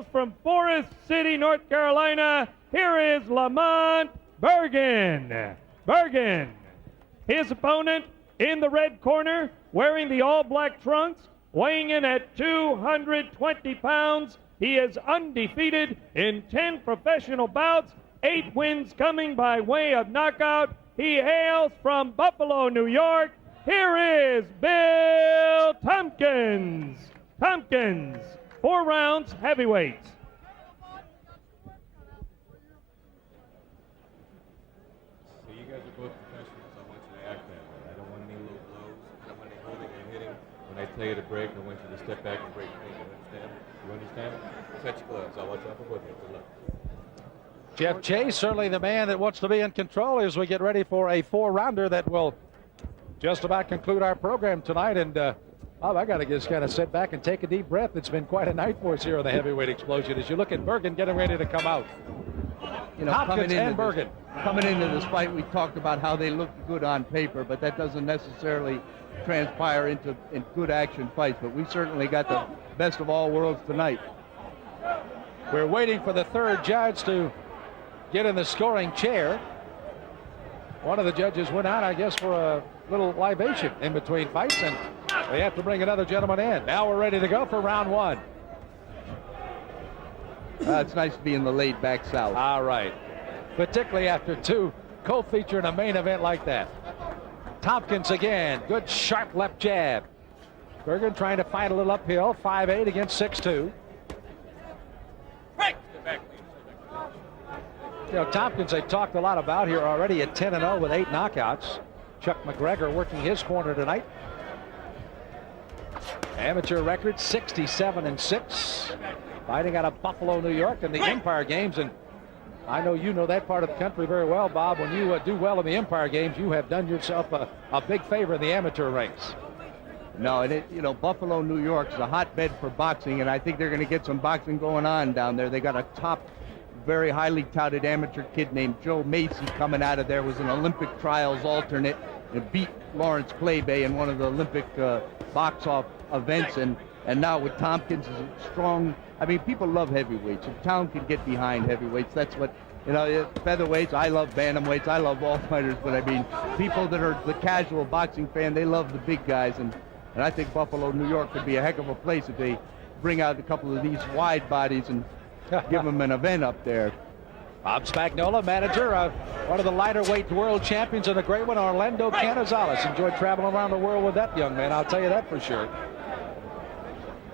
hails from Forest City, North Carolina. Here is Lamont Burgin. Burgin. His opponent in the red corner, wearing the all-black trunks, weighing in at 220 pounds. He is undefeated in 10 professional bouts, 8 wins coming by way of knockout. He hails from Buffalo, New York. Here is Bill Thompkins. Thompkins, 4 rounds heavyweights. So you guys are both professionals. I want you to act that way. I don't want any low blows. I don't want any holding and hitting. When I tell you to break, I want you to step back and break clean. You understand? You understand? Touch your gloves. I'll watch out for both of you. Good luck. Jeff Chase, certainly the man that wants to be in control as we get ready for a 4-rounder that will just about conclude our program tonight. And I got to just kind of sit back and take a deep breath. It's been quite a night for us here on the heavyweight explosion as you look at Burgin getting ready to come out. You know, Thompkins and Burgin. Coming into this fight, we talked about how they looked good on paper, but that doesn't necessarily transpire into good action fights. But we certainly got the best of all worlds tonight. We're waiting for the third judge to get in the scoring chair. One of the judges went out, I guess, for a little libation in between fights, and they have to bring another gentleman in. Now we're ready to go for round 1. It's nice to be in the laid-back South. All right. Particularly after 2 co-featuring a main event like that. Thompkins again. Good sharp left jab. Burgin trying to fight a little uphill. 5'8" against 6'2". You know, Thompkins, they talked a lot about here already at 10-0 with 8 knockouts. Chuck McGregor working his corner tonight. Amateur record 67-6. Fighting out of Buffalo, New York in the Empire Games. And I know you know that part of the country very well, Bob. When you do well in the Empire Games, you have done yourself a big favor in the amateur ranks. No, and you know, Buffalo, New York is a hotbed for boxing, and I think they're going to get some boxing going on down there. They got a top, very highly touted amateur kid named Joe Macy coming out of there. Was an Olympic trials alternate and beat Lawrence Claybay in one of the Olympic box-off events. And now with Thompkins is a strong. I mean, people love heavyweights. If town can get behind heavyweights, that's what, you know, featherweights. I love bantamweights. I love all fighters. But I mean, people that are the casual boxing fan, they love the big guys. And I think Buffalo, New York could be a heck of a place if they bring out a couple of these wide bodies and give them an event up there. Bob Spagnola, manager of one of the lighter weight world champions and a great one, Orlando Canizales. Enjoyed traveling around the world with that young man, I'll tell you that for sure.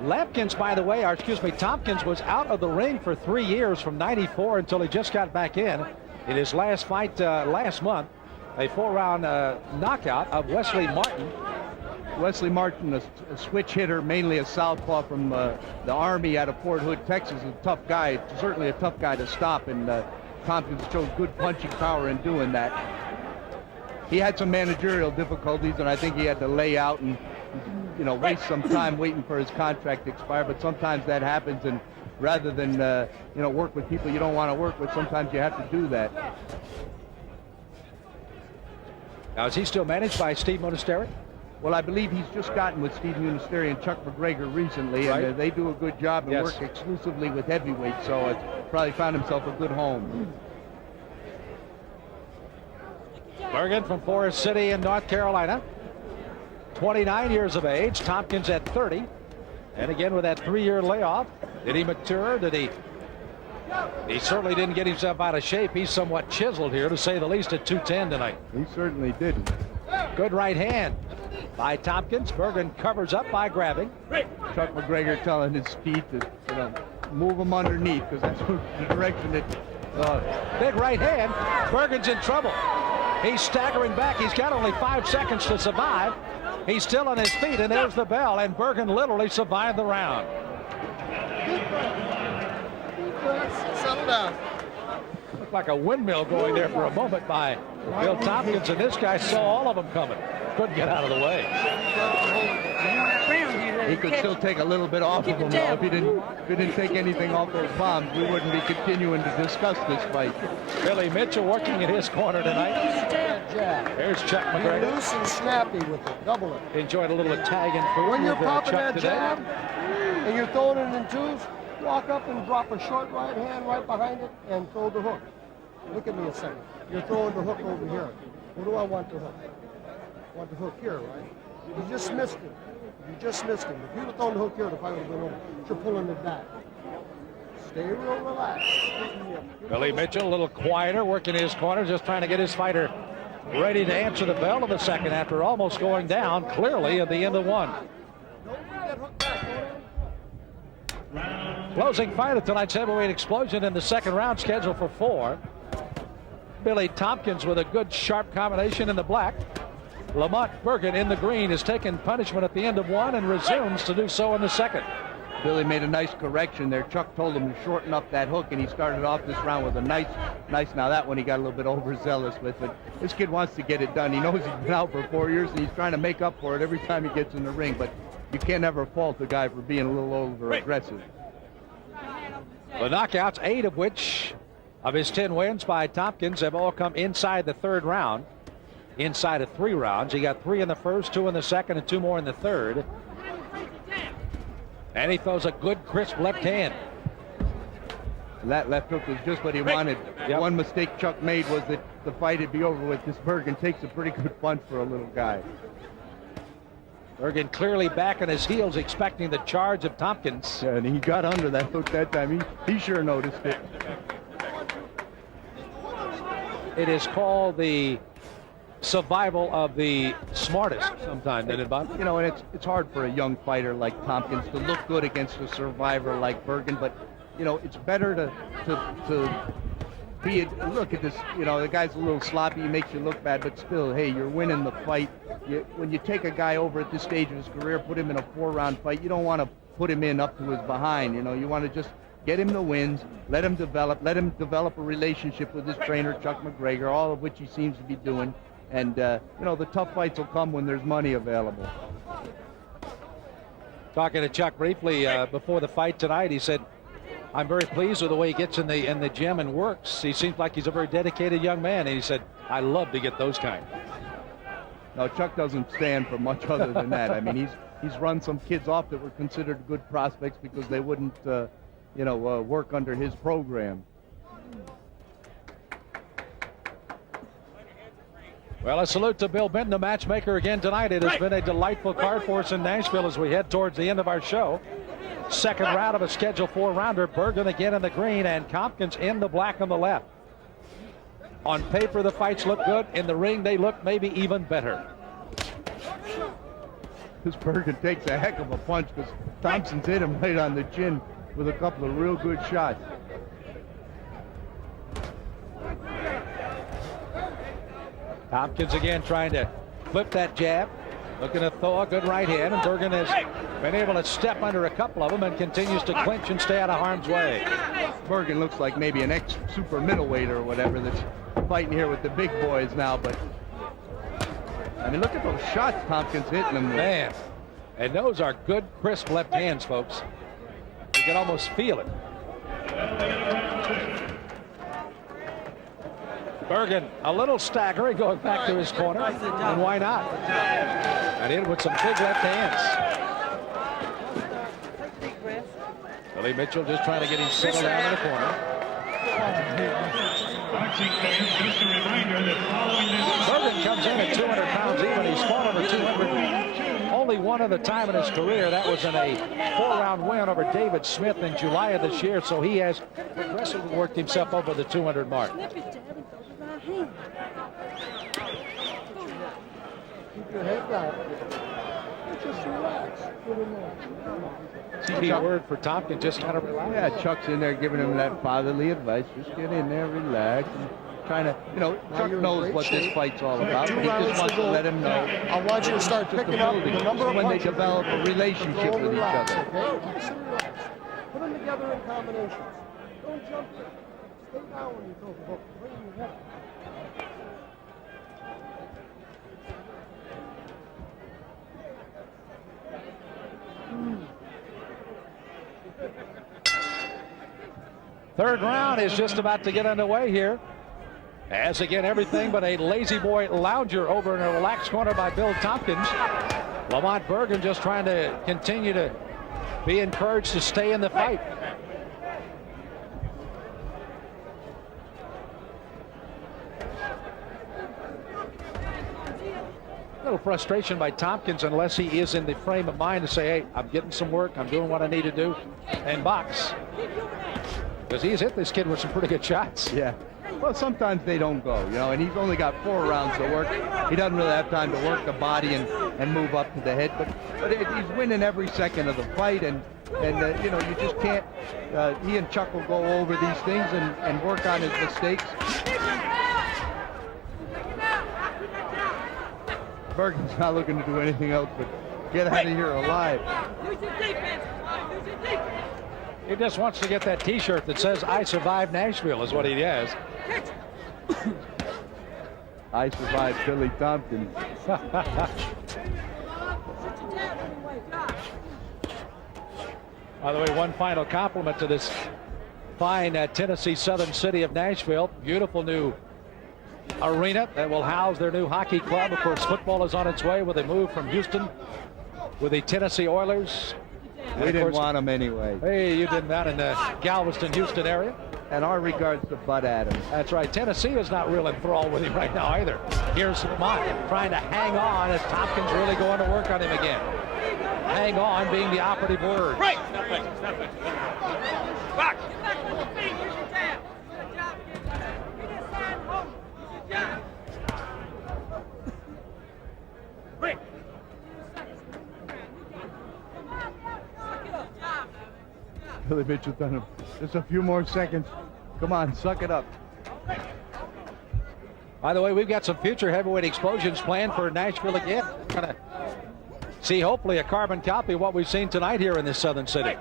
Tompkins was out of the ring for 3 years from '94 until he just got back in his last fight last month. A 4-round knockout of Wesley Martin. Wesley Martin, a switch hitter, mainly a southpaw from the Army out of Fort Hood, Texas. A tough guy, certainly a tough guy to stop, and Tompkins showed good punching power in doing that. He had some managerial difficulties, and I think he had to lay out and, you know, waste some time waiting for his contract to expire. But sometimes that happens, and rather than you know, work with people you don't want to work with, sometimes you have to do that. Now, is he still managed by Steve Monasteri? Well, I believe he's just gotten with Steve Munisteri and Chuck McGregor recently, and they do a good job and work exclusively with heavyweights, so it's probably found himself a good home. Burgin from Forest City in North Carolina, 29 years of age. Tompkins at 30, and again with that 3-year layoff. Did he mature? He certainly didn't get himself out of shape. He's somewhat chiseled here, to say the least, at 210 tonight. He certainly didn't. Good right hand by Tompkins. Burgin covers up by grabbing. Chuck McGregor telling his speed to, you know, move him underneath, because that's the direction it. Big right hand. Burgin's in trouble. He's staggering back. He's got only 5 seconds to survive. He's still on his feet, and there's the bell, and Burgin literally survived the round. Settle down. Looked like a windmill going there for a moment by Bill Tompkins, and this guy saw all of them coming. Couldn't get out of the way. He could still take a little bit off of him, though. If he didn't take anything off those bombs, we wouldn't be continuing to discuss this fight. Billy Mitchell working in his corner tonight. There's Chuck McGregor. Be loose and snappy with it. Double it. Enjoyed a little Italian food. When you're with popping Chuck that today. jab and you're throwing it in twos, Walk up and drop a short right hand right behind it and throw the hook. Look at me a second. You're throwing the hook over here. Where do I want the hook? I want the hook here, right? You just missed him. You just missed him. If you'd have thrown the hook here, the fight would have been over. You're pulling it back. Stay real relaxed. Billy Mitchell a little quieter, working his corner, just trying to get his fighter ready to answer the bell of the second after almost going down clearly at the end of one. Closing fight of tonight's heavyweight explosion in the second round, scheduled for 4. Billy Thompkins with a good sharp combination in the black. Lamont Burgin in the green has taken punishment at the end of one and resumes to do so in the second. Billy made a nice correction there. Chuck told him to shorten up that hook, and he started off this round with a nice. Now that one he got a little bit overzealous with, but this kid wants to get it done. He knows he's been out for 4 years, and he's trying to make up for it every time he gets in the ring. But you can't ever fault the guy for being a little over aggressive. The knockouts, 8 of which of his 10 wins by Thompkins have all come inside the third round. Inside of 3 rounds, he got 3 in the first, 2 in the second, and 2 more in the third. And he throws a good, crisp left hand. That left hook was just what he wanted. Yep. One mistake Chuck made was that the fight would be over with. This Burgin takes a pretty good punch for a little guy. Burgin clearly back on his heels, expecting the charge of Thompkins. Yeah, and he got under that hook that time. He sure noticed it. It is called the survival of the smartest sometimes, isn't it, Bob? You know, and it's hard for a young fighter like Thompkins to look good against a survivor like Burgin, but you know, it's better to be look at this. You know, the guy's a little sloppy, he makes you look bad, but still, hey, you're winning the fight. When you take a guy over at this stage of his career, put him in a 4-round fight, you don't want to put him in up to his behind. You know, you want to just get him the wins, let him develop a relationship with his trainer Chuck McGregor, all of which he seems to be doing. And, you know, the tough fights will come when there's money available. Talking to Chuck briefly before the fight tonight, he said, I'm very pleased with the way he gets in the gym and works. He seems like he's a very dedicated young man. And he said, I love to get those kind. No, Chuck doesn't stand for much other than that. I mean, he's run some kids off that were considered good prospects because they wouldn't, you know, work under his program. Well, a salute to Bill Benton, the matchmaker again tonight. It has been a delightful card for us in Nashville as we head towards the end of our show. Second round of a scheduled 4-rounder. Burgin again in the green and Thompkins in the black on the left. On paper, the fights look good. In the ring, they look maybe even better. This Burgin takes a heck of a punch because Thompson's hit him right on the chin with a couple of real good shots. Thompkins again trying to flip that jab, looking to throw a good right hand, and Burgin has been able to step under a couple of them and continues to clinch and stay out of harm's way. Burgin looks like maybe an ex-super middleweight or whatever that's fighting here with the big boys now, but I mean, look at those shots Thompkins hitting him with. Man, and those are good, crisp left hands, folks. You can almost feel it. Burgin a little staggering, going back to his corner, and why not? And in with some big left hands. Billy Mitchell just trying to get him settled down in the corner. Burgin comes in at 200 pounds even. He's fought over 200 only one other time in his career. That was in a 4-round win over David Smith in July of this year. So he has progressively worked himself over the 200 mark. Keep your head down. Just relax. Key word for Thompkins, just kind of relax. Yeah, Chuck's in there giving him that fatherly advice. Just get in there, relax, and trying to, you know, Chuck knows what this fight's all about. He just wants to let him know. I want you to start picking up the number of when they develop a relationship with each other. Okay? Just relax. Put them together in combinations. Don't jump in. Stay down when you throw the hook. Bring your head. Third round is just about to get underway here. As again, everything but a lazy boy lounger over in a relaxed corner by Bill Thompkins. Lamont Burgin just trying to continue to be encouraged to stay in the fight. little frustration by Thompkins unless he is in the frame of mind to say, hey, I'm getting some work, I'm doing what I need to do, and box. Because he's hit this kid with some pretty good shots. Yeah. Well, sometimes they don't go, you know, and he's only got 4 rounds to work. He doesn't really have time to work the body and move up to the head, but he's winning every second of the fight, and you know, you just can't, he and Chuck will go over these things and work on his mistakes. Burgin's not looking to do anything else but get out of here alive. He just wants to get that T-shirt that says, I survived Nashville, is what he has. I survived Billy Thompkins. By the way, one final compliment to this fine Tennessee southern city of Nashville. Beautiful new arena that will house their new hockey club. Of course, football is on its way with a move from Houston with the Tennessee Oilers. We didn't want them anyway. Hey, you did that in the Galveston, Houston area. And our regards to Bud Adams. That's right. Tennessee is not real enthralled with him right now either. Here's Lamont trying to hang on as Thompkins really going to work on him again. Hang on being the operative word. Right. Back. Break. Billy Mitchell done him. Just a few more seconds. Come on, suck it up. By the way, we've got some future heavyweight explosions planned for Nashville again. We're gonna see hopefully a carbon copy of what we've seen tonight here in this southern city.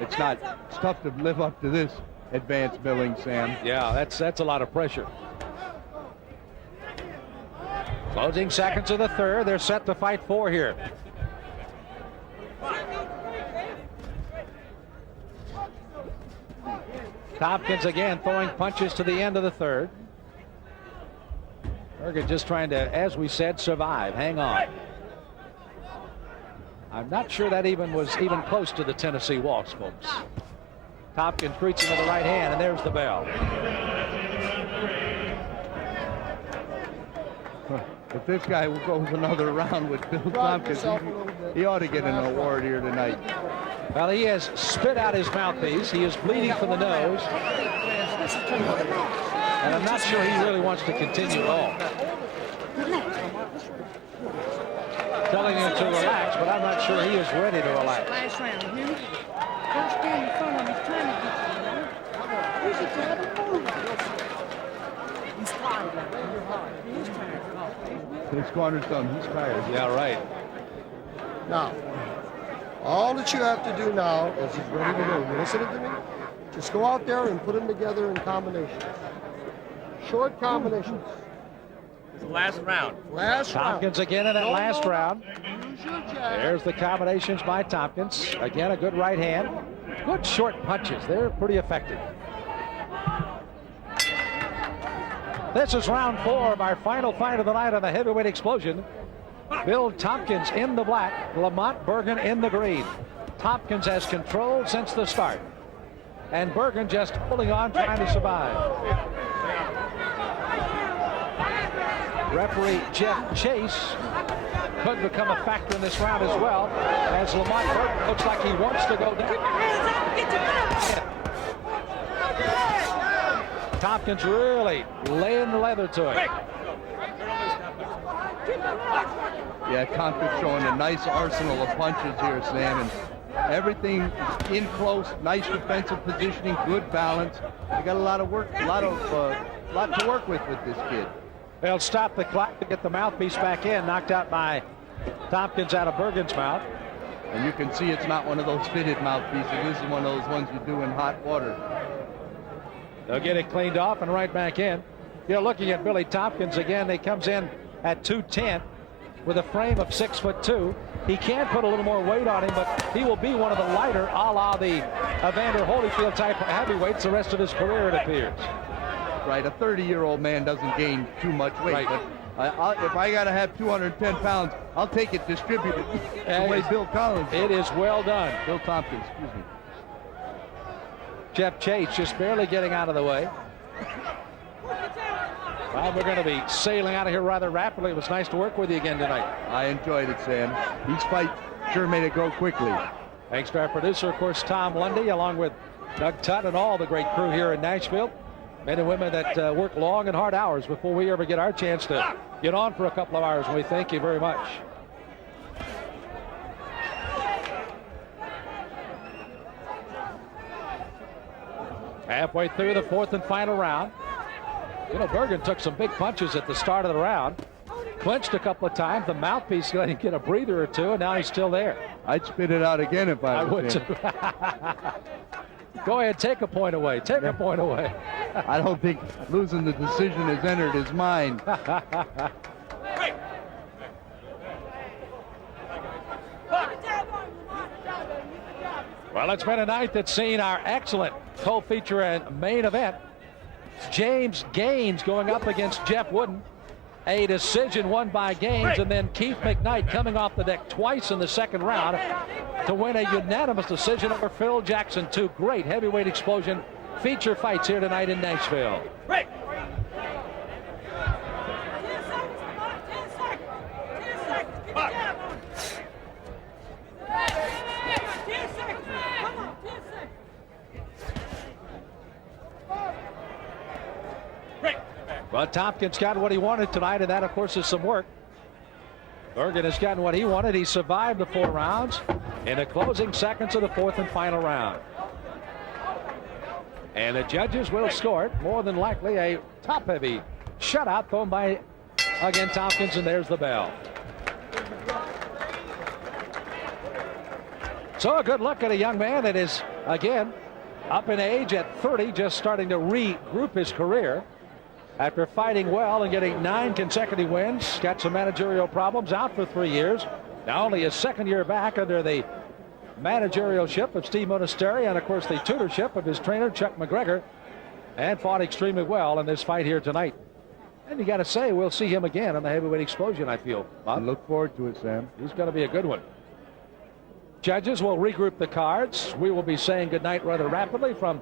It's tough to live up to this advanced billing, Sam. Yeah, that's a lot of pressure. Closing seconds of the third. They're set to fight 4 here. Thompkins again throwing punches to the end of the third. Burgin just trying to, as we said, survive, hang on. I'm not sure that was even close to the Tennessee walks, folks. Thompkins reaching with the right hand, and there's the bell. If this guy goes another round with Bill Thompkins, he ought to get an award here tonight. Well, he has spit out his mouthpiece. He is bleeding from the nose. And I'm not sure he really wants to continue at all. Telling him to relax, but I'm not sure he is ready to relax. Last round, you hear me? Don't stand in front of him. He's trying to get you, man. Who's he trying to move? He's tired now. He's tired. His corner's done. He's tired. Yeah, right. Now, all that you have to do now is he's ready to move. You listening to me? Just go out there and put them together in combinations. Short combinations. It's the last round. Last round. Tompkins again in that last round. Use your jab. There's the combinations by Tompkins. Again, a good right hand. Good short punches. They're pretty effective. This is round 4 of our final fight of the night on the heavyweight explosion. Bill Thompkins in the black, Lamont Burgin in the green. Thompkins has control since the start. And Burgin just holding on, trying to survive. Referee Jeff Chase could become a factor in this round as well, as Lamont Burgin looks like he wants to go down. Thompkins really laying the leather to it. Yeah, Tompkins showing a nice arsenal of punches here, Sam, and everything in close, nice defensive positioning, good balance. They got a lot of work, lot to work with this kid. They'll stop the clock to get the mouthpiece back in, knocked out by Thompkins out of Burgin's mouth. And you can see it's not one of those fitted mouthpieces. This is one of those ones you do in hot water. They'll get it cleaned off and right back in. You know, looking at Billy Thompkins again, he comes in at 210 with a frame of 6'2". He can put a little more weight on him, but he will be one of the lighter, a la the Evander Holyfield type heavyweights the rest of his career, it appears. Right, a 30-year-old man doesn't gain too much weight, right. But if I got to have 210 pounds, I'll take it distributed the way Bill Collins did. It is well done. Bill Thompkins, excuse me. Jeff Chase just barely getting out of the way. Well, we're going to be sailing out of here rather rapidly. It was nice to work with you again tonight. I enjoyed it, Sam. These fights sure made it go quickly. Thanks to our producer, of course, Tom Lundy, along with Doug Tutt and all the great crew here in Nashville. Men and women that work long and hard hours before we ever get our chance to get on for a couple of hours. And we thank you very much. Halfway through the fourth and final round. You know, Burgin took some big punches at the start of the round. Clinched a couple of times. The mouthpiece let him get a breather or two, and now he's still there. I'd spit it out again if I would was him. too. Go ahead, take a point away. Take a point away. I don't think losing the decision has entered his mind. Well, it's been a night that's seen our excellent co-feature and main event. James Gaines going up against Jeff Wooden. A decision won by Gaines, and then Keith McKnight coming off the deck twice in the second round to win a unanimous decision over Phil Jackson. Two great heavyweight explosion feature fights here tonight in Nashville. Right. But Thompkins got what he wanted tonight, and that, of course, is some work. Burgin has gotten what he wanted. He survived the 4 rounds in the closing seconds of the fourth and final round. And the judges will score it. More than likely a top-heavy shutout thrown by, again, Thompkins, and there's the bell. So a good look at a young man that is, again, up in age at 30, just starting to regroup his career. After fighting well and getting 9 consecutive wins, got some managerial problems, out for 3 years. Now only his second year back under the managerialship of Steve Monasteri and, of course, the tutorship of his trainer, Chuck McGregor, and fought extremely well in this fight here tonight. And you got to say, we'll see him again on the heavyweight explosion, I feel. I look forward to it, Sam. He's going to be a good one. Judges will regroup the cards. We will be saying goodnight rather rapidly from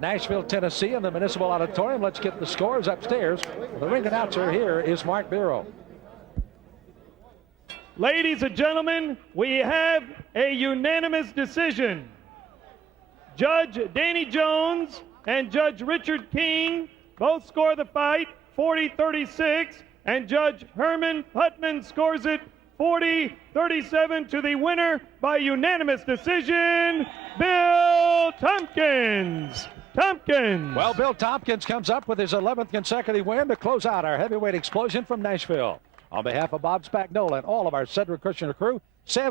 Nashville, Tennessee, in the Municipal Auditorium. Let's get the scores upstairs. The ring announcer here is Mark Bureau. Ladies and gentlemen, we have a unanimous decision. Judge Danny Jones and Judge Richard King both score the fight 40-36, and Judge Herman Putman scores it 40-37 to the winner by unanimous decision, Bill Thompkins. Well, Bill Thompkins comes up with his 11th consecutive win to close out our heavyweight explosion from Nashville. On behalf of Bob Spagnola and all of our Cedric Kushner crew, Sam